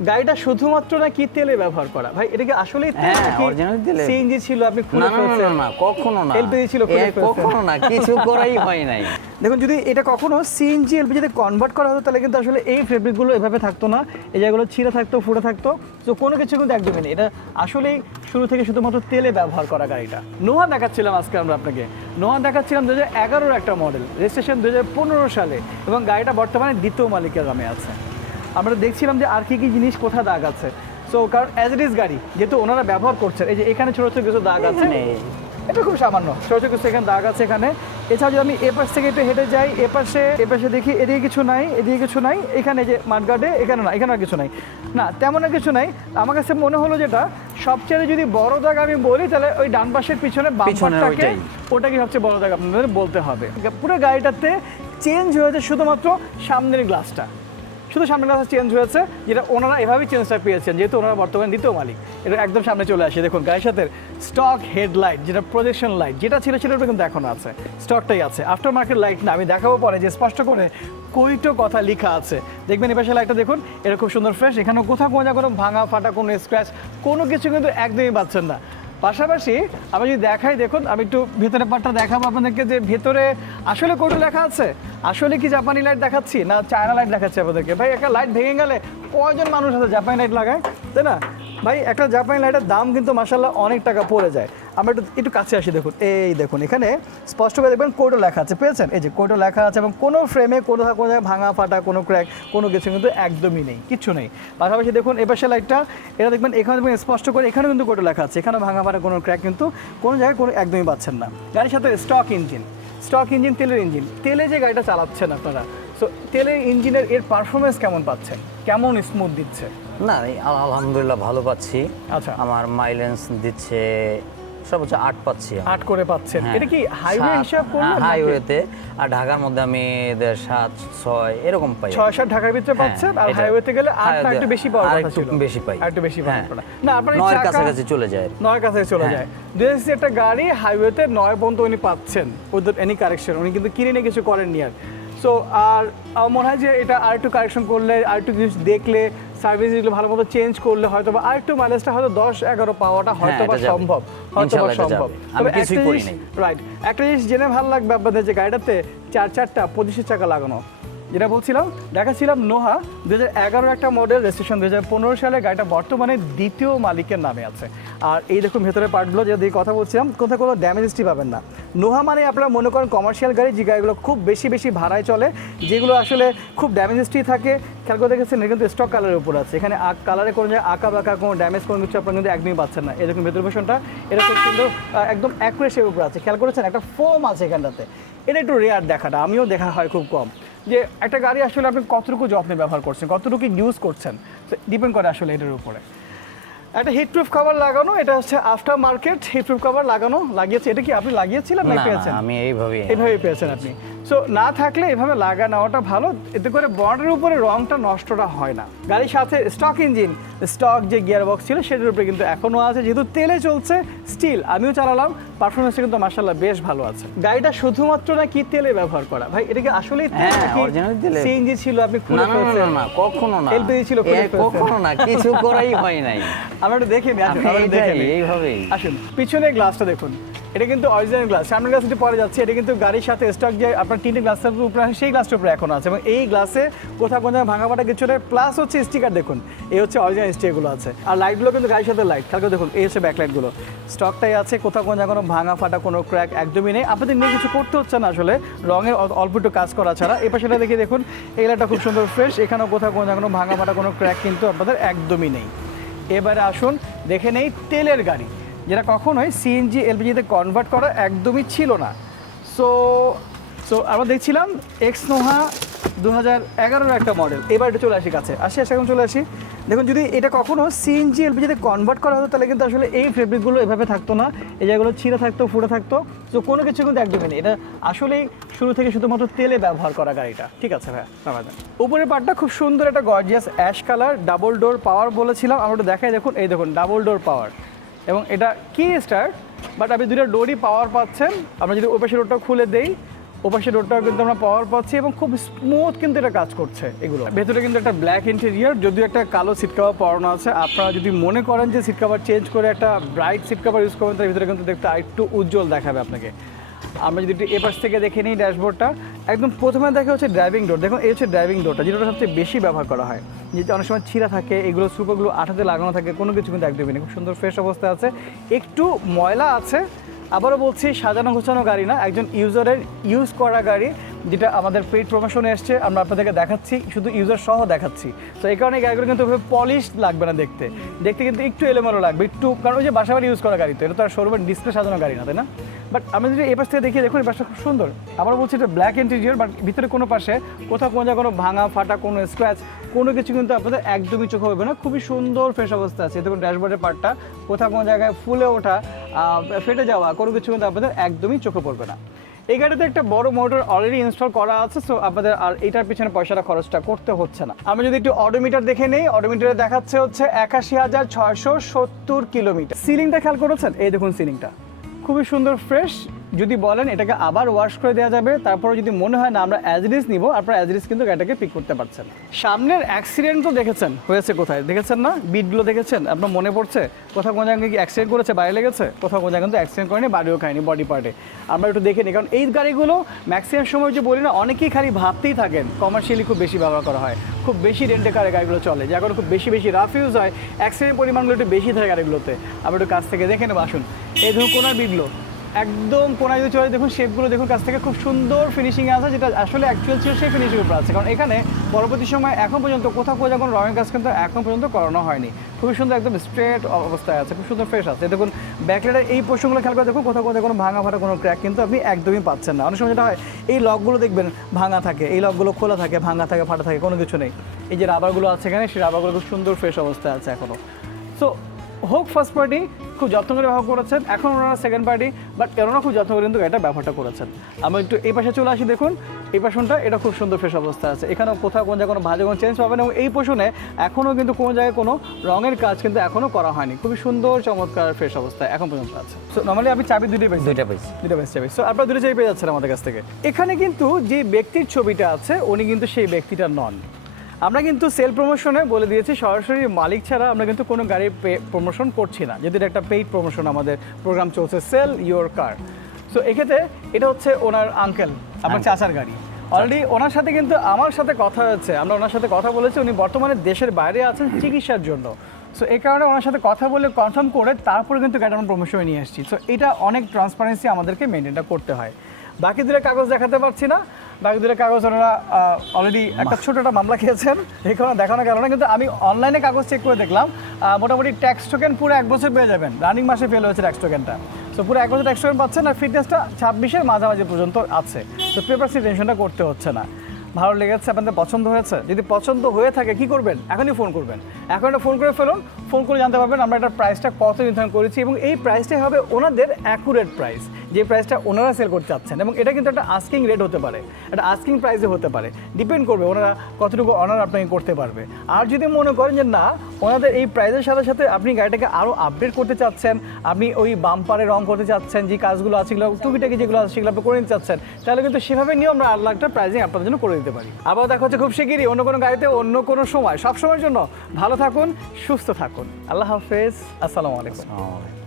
গাড়িটা শুধুমাত্র নাকি তেলে ব্যবহার করা? ভাই এটা কি হ্যাঁ, original সিএনজি ছিল আপনি খুলে না ফেলছেন? কখনো না। LPG ছিল। কখনো না কিছু করাই হয় নাই। দেখুন যদি এটা কখনো সিএনজি এলপিজিতে কনভার্ট করা হতো তাহলে কিন্তু আসলে এই ফেব্রিকগুলো এভাবে থাকতো না। এই জায়গাগুলো ছিঁড়ে থাকতো ফুটে থাকতো। তো কোনো কিছু কিন্তু একদমই নেই। এটা আসলেই শুরু থেকে শুধুমাত্র তেলে ব্যবহার করা গাড়িটা। নোহা দেখাচ্ছিলাম আজকে আমরা আপনাকে। নোহা দেখাচ্ছিলাম দু হাজার এগারোর একটা মডেল রেজিস্ট্রেশন দু হাজার পনেরো সালে এবং গাড়িটা বর্তমানে দ্বিতীয় মালিকের নামে আছে। আমরা দেখছিলাম যে আর কি কি জিনিস কোথায় দাগ আছে। সো কারণ অ্যাজ ইট ইজ গাড়ি যেহেতু ওনারা ব্যবহার করছেন এই যে এখানে ছোটো ছোটো কিছু দাগ আছে। এটা খুব সামান্য ছোট ছোট কিছু এখানে দাগ আছে এখানে। এছাড়া যদি আমি এ পাশ থেকে একটু হেঁটে যাই এ পাশে এ পাশে দেখি এদিকে কিছু নাই এদিকে কিছু নাই এখানে যে মাঠগার্ডে এখানে না এখানে আর কিছু নাই। না তেমন আর কিছু নাই। আমার কাছে মনে হলো যেটা সবচেয়ে যদি বড় দাগ আমি বলি তাহলে ওই ডান পাশের পিছনে ওইটাই। ওটাকে সবচেয়ে বড় দাগ আপনাদের বলতে হবে। পুরো গাড়িটাতে চেঞ্জ হয়েছে শুধুমাত্র সামনের গ্লাসটা শুধু সামনের গ্লাসটা চেঞ্জ হয়েছে, যেটা ওনারা এভাবেই চেঞ্জটা পেয়েছেন, যেহেতু ওনারা বর্তমানে দ্বিতীয় মালিক। এটা একদম সামনে চলে আসে, দেখুন গাড়ির সাথে স্টক হেডলাইট যেটা প্রজেকশন লাইট যেটা ছিল সেটা কিন্তু এখনও আছে স্টকটাই আছে। আফটার মার্কেট লাইট না, আমি দেখাবো পরে যে স্পষ্ট করে কইটো কথা লেখা আছে। দেখবেন এই পাশে লাইটটা দেখুন, এটা খুব সুন্দর ফ্রেশ এখানেও কোথাও কোনো কোনো ভাঙা ফাটা, কোনো স্ক্র্যাচ কোনো কিছু কিন্তু একদমই পাচ্ছেন না। পাশাপাশি আমি যদি দেখাই, দেখুন, আমি একটু ভেতরে পাটটা দেখাবো আপনাদেরকে যে ভেতরে আসলে কোনো লেখা আছে। আসলে কি জাপানি লাইট দেখাচ্ছি না চায়না লাইট দেখাচ্ছি আপনাদেরকে? ভাই, একটা লাইট ভেঙে গেলে কয়জন মানুষ আছে জাপানি লাইট লাগায়? তাই না? ভাই, একটা জাপানি লাইটের দাম কিন্তু মাসাল্লাহ অনেক টাকা পড়ে যায়। আমরা একটু একটু কাছে আসি দেখুন। এই দেখুন, এখানে স্পষ্ট করে দেখবেন কোটো লেখা আছে, পেয়েছেন? এই যে কোটো লেখা আছে এবং কোনো ফ্রেমে কোনো কোনো ভাঙা, ফাটা, কোনো ক্র্যাক কোনো কিছু কিন্তু একদমই নেই, কিচ্ছু নেই। পাশাপাশি দেখুন এ পাশে লাইটটা এটা দেখবেন, এখানে দেখবেন স্পষ্ট করে এখানেও কিন্তু কোটো লেখা আছে। এখানে ভাঙা, ফাটা, কোনো ক্র্যাক কিন্তু কোনো জায়গায় কোনো একদমই পাচ্ছেন না। গাড়ির সাথে স্টক ইঞ্জিন স্টক ইঞ্জিন তেলের ইঞ্জিন। তেলে যে গাড়িটা চালাচ্ছেন আপনারা সো তেলের ইঞ্জিনের এর পারফরমেন্স কেমন পাচ্ছেন? কেমন স্মুথ দিচ্ছে? না আলহামদুলিল্লাহ ভালো পাচ্ছি। আচ্ছা। আমার মাইলেন্স দিচ্ছে সর্বোচ্চ আট পাচ্ছি আট করে পাচ্ছেন। হ্যাঁ। এটা কি হাইওয়ে হিসাব করলে হ্যাঁ, হাইওয়েতে আর ঢাকার মধ্যে আমি সাত ছয় এরকম পাই। ছয় সাত ঢাকার ভিতরে হ্যাঁ, পাচ্ছেন আর হাইওয়েতে গেলে আট না একটু বেশি পাওয়ার আর একটু বেশি পাই। একটু বেশি হ্যাঁ। না আপনার নয়ের কাছাকাছি চলে যায়। নয়ের চলে হ্যাঁ। যায়। দুই হাজার একটা গাড়ি হাইওয়েতে নয় পর্যন্ত উনি পাচ্ছেন উইদাউট এনি কারেকশন উনি কিন্তু কিনে নিয়ে কিছু করেননি আর। সো আর আমার মনে হয় যে এটা আর একটু কারেকশন করলে আর একটু জিনিস দেখলে সার্ভিস এগুলো ভালো মতো চেঞ্জ করলে হয়তো বা আরেকটু মাইলেজটা হয়তো দশ এগারো পাওয়াটা হয়তো বা হ্যাঁ, এটা যাবে। সম্ভব হয়তো বা সম্ভব। তবে একটা জিনিস রাইট একটা জিনিস জেনে ভালো লাগবে আপনাদের যে গাড়িটাতে চার চারটা পঁচিশের চাকা লাগানো। যেটা বলছিলাম, দেখাচ্ছিলাম নোহা দু হাজার এগারো একটা মডেল রেজিস্ট্রেশন দু হাজার পনেরো সালে গাড়িটা বর্তমানে দ্বিতীয় মালিকের নামে আছে। আর এই দেখুন ভেতরে পার্টগুলো যদি কথা বলছিলাম, কোথাও কোনো ড্যামেজ হিস্ট্রি পাবেন না। নোহা মানে আপনারা মনে করেন কমার্শিয়াল গাড়ি, যে গাড়িগুলো খুব বেশি বেশি ভাড়ায় চলে, যেগুলো আসলে খুব ড্যামেজ হিস্ট্রি থাকে। খেয়াল করে দেখেছেন কিন্তু স্টক কালারের উপর আছে। এখানে কালারে কোনো জায়গায় আঁকা বাঁকা, কোনো ড্যামেজ কোনো কিছু আপনারা কিন্তু একদমই পাচ্ছেন না। এরকম ভেতর পোষণটা এটা খুব সুন্দর একদম অ্যাকুরেসের উপর আছে। খেয়াল করেছেন, একটা ফোম আছে এখানটাতে। এটা একটু রেয়ার দেখাটা, আমিও দেখা হয় খুব কম। যে একটা গাড়ি আসলে আপনি কতটুকু যত্নে ব্যবহার করছেন কতটুকু ইউজ করছেন? ডিপেন্ড করে আসলে এটার উপরে। একটা হিটপ্রুফ কভার লাগানো এটা হচ্ছে আফটার মার্কেট হিটপ্রুফ কভার লাগানো লাগিয়েছে। এটা কি আপনি লাগিয়েছিলেন না পেয়েছেন? আমি এইভাবে এইভাবে পেয়েছেন আপনি। সো না থাকলে এভাবে লাগা নেওয়াটা ভালো। এতে করে বর্ডারের উপরে রংটা নষ্টটা হয় না। গাড়ির সাথে স্টক ইঞ্জিন স্টক যে গিয়ার বক্স ছিল সেটার উপরে কিন্তু এখনও আছে। যেহেতু তেলে চলছে স্টিল আমিও চালালাম। পারফরমেন্সটা কিন্তু মার্শাল্লাহ বেশ ভালো আছে। গাড়িটা শুধুমাত্র নাকি তেলে ব্যবহার করা? ভাই এটাকে আসলেই হ্যাঁ, সিএনজি ছিল আপনি না না না, না না কখনো না। LPG ছিল। কখনো না কিছু করাই হয় নাই। আমরা একটু দেখে নিই এইভাবেই। আসুন পিছনের গ্লাসটা দেখুন। এটা কিন্তু অরিজিনাল গ্লাস সামনের গ্লাস একটু পরে যাচ্ছে। এটা কিন্তু গাড়ির সাথে স্টক যে আপনার তিনটে গ্লাসের উপরে আছে, সেই গ্লাসটার উপরে এখন আছে। এবং এই গ্লাসে কোথাও কোথাও ভাঙা ফাটা কিছু নেই প্লাস হচ্ছে স্টিকার দেখুন। এই হচ্ছে অরিজিনাল স্টিকারগুলো আছে। আর লাইটগুলো কিন্তু গাড়ির সাথে লাইট খেয়াল দেখুন, এই হচ্ছে ব্যাকলাইটগুলো স্টকটাই আছে, কোথাও জায়গায় কোনো ভাঙা ফাটা, কোনো ক্র্যাক একদমই নেই। আপনাদের নিয়ে কিছু করতে হচ্ছে না আসলে। রঙের অল্প একটু কাজ করা ছাড়া। এই পাশেটা দেখে দেখুন, এই লাইটটা খুব সুন্দর ফ্রেশ এখানেও কোথাও জায়গায় কোনো ভাঙা ফাটা, কোনো ক্র্যাক কিন্তু আপনাদের একদমই নেই। এবারে আসুন, দেখে নেই তেলের গাড়ি। যেটা কখনোই সিএনজি এলপিজিতে কনভার্ট করা একদমই ছিল না। সো সো আমরা দেখছিলাম এক্স নোহা দু হাজার এগারোর একটা মডেল এবার এটা চলে আসি কাছে। আসি আসি, এখন চলে আসি। দেখুন, যদি এটা কখনো সিএনজি এলপিজিতে কনভার্ট করা হতো, তাহলে কিন্তু আসলে এই ফেব্রিকগুলো এভাবে থাকতো না। এই জায়গাগুলো ছিঁড়ে থাকতো ফুটে থাকতো। তো কোনো কিছু কিন্তু একদমই নেই। এটা আসলেই শুরু থেকে শুধুমাত্র তেলে ব্যবহার করা গাড়িটা। ঠিক আছে ভাই নামা যান। উপরের পার্টটা খুব সুন্দর একটা gorgeous ash colour double door power বলেছিলাম। আমরা দেখাই, দেখুন, এই দেখুন ডাবল ডোর পাওয়ার এবং এটা কি স্টার বাট আপনি দুটো ডোরই পাওয়ার পাচ্ছেন। আমরা যদি ওপাশের রোডটা খুলে দেই, ওপাশে ডোরটাও কিন্তু আমরা পাওয়ার পাচ্ছি এবং খুব স্মুথ কিন্তু এটা কাজ করছে এগুলো। ভেতরে কিন্তু একটা ব্ল্যাক ইন্টেরিয়ার যদিও একটা কালো সিট কাভার পরানো আছে। আপনারা যদি মনে করেন যে সিট কাভার চেঞ্জ করে একটা ব্রাইট সিট কাভার ইউজ করবেন, তার ভিতরে কিন্তু দেখতে আরেকটু উজ্জ্বল দেখাবে আপনাকে। আমরা যদি একটু এপাশ থেকে দেখে নিই ড্যাশবোর্ডটা একদম প্রথমে দেখা হচ্ছে ড্রাইভিং ডোর দেখুন, এই হচ্ছে ড্রাইভিং ডোরটা যেটা সবচেয়ে বেশি ব্যবহার করা হয়। যেটা অনেক সময় ছিঁড়া থাকে, এগুলো সুপারগুলো আঠাতে লাগানো থাকে, কোনো কিছু কিন্তু একদমই নেই। খুব সুন্দর ফ্রেশ অবস্থা আছে। একটু ময়লা আছে, আবারও বলছি, সাজানো গোছানো গাড়ি না, একজন ইউজারের ইউজ করা গাড়ি, যেটা আমাদের পেইড প্রমোশনে এসছে, আমরা আপনাদেরকে দেখাচ্ছি, শুধু ইউজার সহ দেখাচ্ছি। তো এই কারণে গাড়িগুলো কিন্তু পলিশ লাগবে না দেখতে। দেখতে কিন্তু একটু এলোমেলো লাগবে, একটু, কারণ ওই যে বাসাবাড়ি ইউজ করা গাড়ি তো, এটা তো আর শোরুমের ডিসপ্লে সাজানো গাড়ি না, তাই না? বাট আমি যদি এই পাশ থেকে দেখি দেখুন, এই পাশটা খুব সুন্দর। আবার বলছি এটা ব্ল্যাক ইন্টেরিয়র বাট ভিতরে কোনো পাশে, কোথাও কোনো কোনো ভাঙা, ফাটা, কোনো স্ক্র্যাচ কোনো কিছু কিন্তু আপনাদের একদমই চোখে হবে না। খুবই সুন্দর ফ্রেশ অবস্থা আছে। দেখুন, ড্যাশবোর্ডের পার্টটা, কোথাও কোনো জায়গায় ফুলে ওঠা ফেটে যাওয়া, কোনো কিছু কিন্তু আপনাদের একদমই চোখে পড়বে না। এই গাড়িতে একটা বড় মোটর অলরেডি ইনস্টল করা আছে সো আপনাদের আর এটার পিছনে পয়সাটা, খরচটা করতে হচ্ছে না। আমি যদি একটু অডোমিটার দেখে নেই অডোমিটারে দেখাচ্ছে হচ্ছে একাশি হাজার ছয়শো সত্তর কিলোমিটার। সিলিংটা খেয়াল করেছেন? এই দেখুন সিলিংটা খুবই সুন্দর ফ্রেশ যদি বলেন এটাকে আবার ওয়াশ করে দেওয়া যাবে তারপরে যদি মনে হয় না, আমরা অ্যাজরিস নিব, আপনারা অ্যাজরিস কিন্তু গাড়িটাকে পিক করতে পারছেন। সামনের অ্যাক্সিডেন্ট তো দেখেছেন, হয়েছে কোথায়? দেখেছেন না? বিটগুলো দেখেছেন? আপনার মনে পড়ছে? কোথাও কোনো জায়গায় কি অ্যাক্সিডেন্ট করেছে? বাইরে লেগেছে? কোথাও কোনো জায়গায় কিন্তু অ্যাক্সিডেন্ট করেনি, বাড়িও খায়নি বডি পার্টে আমরা একটু দেখে নিই, কারণ এই গাড়িগুলো ম্যাক্সিমাম সময় যে বলি না, অনেকেই খালি ভাবতেই থাকেন কমার্শিয়ালি খুব বেশি ব্যবহার করা হয়। খুব বেশি রেন্টে কারে গাড়িগুলো চলে? যে এখন খুব বেশি বেশি রাফ ইউজ হয় অ্যাক্সিডেন্ট পরিমাণগুলো একটু বেশি থাকে গাড়িগুলোতে। আমরা একটু কাছ থেকে দেখে নেব, আসুন। এই ধরুন, কোনার বিটগুলো একদম কোনায় যদি চলে, দেখুন শেপগুলো দেখুন কাছ থেকে খুব সুন্দর ফিনিশিং আছে যেটা আসলে অ্যাকচুয়াল ছিল সেই ফিনিশিং উপর আছে। কারণ এখানে পরবর্তী সময় এখন পর্যন্ত কোথাও কোথাও কোনো রঙের কাজ কিন্তু এখন পর্যন্ত করানো হয়নি। খুবই সুন্দর একদম স্ট্রেট অবস্থায় আছে, খুব সুন্দর ফ্রেশ আছে। দেখুন ব্যাকলাইটের এই পোর্শনগুলো খেয়াল করে দেখুন, কোথাও কোথাও কোনো ভাঙা ফাটা কোনো ক্র্যাক কিন্তু আপনি একদমই পাচ্ছেন না। অনেক সময় যেটা হয়, এই লকগুলো দেখবেন ভাঙা থাকে, এই লকগুলো খোলা থাকে, ভাঙা থাকে, ফাটা থাকে, কোনো কিছু নেই। এই যে রাবারগুলো আছে এখানে, সেই রাবারগুলো খুব সুন্দর ফ্রেশ অবস্থায় আছে এখনও সো হোক ফার্স্ট পার্টি খুব যত্ন করে ব্যবহার করেছেন। এখন ওনারা সেকেন্ড পার্টি বাট এনারা খুব যত্ন করে কিন্তু এটা ব্যবহারটা করেছেন। আমি একটু এই পাশে চলে আসি দেখুন। এই পাশনটা এটা খুব সুন্দর ফ্রেশ অবস্থা আছে। এখানেও কোথাও কোন জায়গায় কোনো ভাজে কোনো চেঞ্জ পাবেন এবং এই পোষণে এখনও কিন্তু কোনো জায়গায় কোনো রঙের কাজ কিন্তু এখনও করা হয়নি। খুবই সুন্দর চমৎকার ফ্রেশ অবস্থা এখন পর্যন্ত আছে। সো নর্মালি আপনি চাবি দুটোই পেয়েছেন দুইটা পেয়েছি। দুটো বেস্ট চাবি। সো আপনারা দুটো চাবি পেয়ে যাচ্ছেন আমাদের কাছ থেকে। এখানে কিন্তু যে ব্যক্তির ছবিটা আছে উনি কিন্তু সেই ব্যক্তিটা নন। আমরা কিন্তু সেল প্রমোশনে বলে দিয়েছি সরাসরি মালিক ছাড়া আমরা কিন্তু কোনো গাড়ির প্রমোশন করছি না। যদি একটা পেইড প্রমোশন আমাদের প্রোগ্রাম চলছে সেল ইওর কার সো এক্ষেত্রে এটা হচ্ছে ওনার আঙ্কেল আমার চাচার গাড়ি। অলরেডি ওনার সাথে কিন্তু আমার সাথে কথা হচ্ছে আমরা ওনার সাথে কথা বলেছি উনি বর্তমানে দেশের বাইরে আছেন চিকিৎসার জন্য। সো এই কারণে ওনার সাথে কথা বলে কনফার্ম করে তারপরে কিন্তু গাড়ি আমরা প্রমোশনে নিয়ে আসছি। সো এটা অনেক ট্রান্সপারেন্সি আমাদেরকে মেনটেনটা করতে হয়। বাকি দুটো কাগজ দেখাতে পারছি না। বাকি দুটো কাগজ ওনারা অলরেডি একটা ছোট একটা মামলা খেয়েছেন। এই কারণে দেখানো গেল কিন্তু আমি অনলাইনে কাগজ চেক করে দেখলাম মোটামুটি ট্যাক্স টোকেন পুরো এক বছর পেয়ে যাবেন। রানিং মাসে ফেল হয়েছে ট্যাক্স টোকেনটা সো পুরো এক বছর ট্যাক্স টোকেন পাচ্ছেন আর ফিটনেসটা ছাব্বিশের মাঝামাঝি পর্যন্ত আছে। তো পেপারসি টেনশনটা করতে হচ্ছে না। ভালো লেগেছে আপনাদের পছন্দ হয়েছে? যদি পছন্দ হয়ে থাকে কি করবেন? এখনই ফোন করবেন। এখন একটা ফোন করে ফেলুন ফোন করে জানতে পারবেন আমরা এটার প্রাইসটা কত নির্ধারণ করেছি এবং এই প্রাইসটাই হবে ওনাদের অ্যাকুরেট প্রাইস যে প্রাইসটা ওনারা সেল করতে চাচ্ছেন এবং এটা কিন্তু একটা আস্কিং রেট হতে পারে, একটা আস্কিং প্রাইসে হতে পারে। ডিপেন্ড করবে ওনারা কতটুকু অনার আপনাকে করতে পারবে। আর যদি মনে করেন যে না, ওনাদের এই প্রাইসের সাথে সাথে আপনি গাড়িটাকে আরও আপডেট করতে চাচ্ছেন, আপনি ওই বাম্পারে রং করতে চাচ্ছেন, যে কাজগুলো আছে সেগুলো, টুকিটাকি যেগুলো আছে সেগুলো আপনি করে নিতে চাচ্ছেন, তাহলে কিন্তু সেভাবে নিয়েও আমরা আট লাখটা প্রাইজিং আপনাদের জন্য করে দিতে পারি। আবার দেখা হচ্ছে খুব শিগগিরই অন্য কোনো গাড়িতে অন্য কোনো সময়। সব সময়ের জন্য ভালো থাকুন, সুস্থ থাকুন। আল্লাহ হাফেজ। আসসালামু আলাইকুম। আসসালামু আলাইকুম।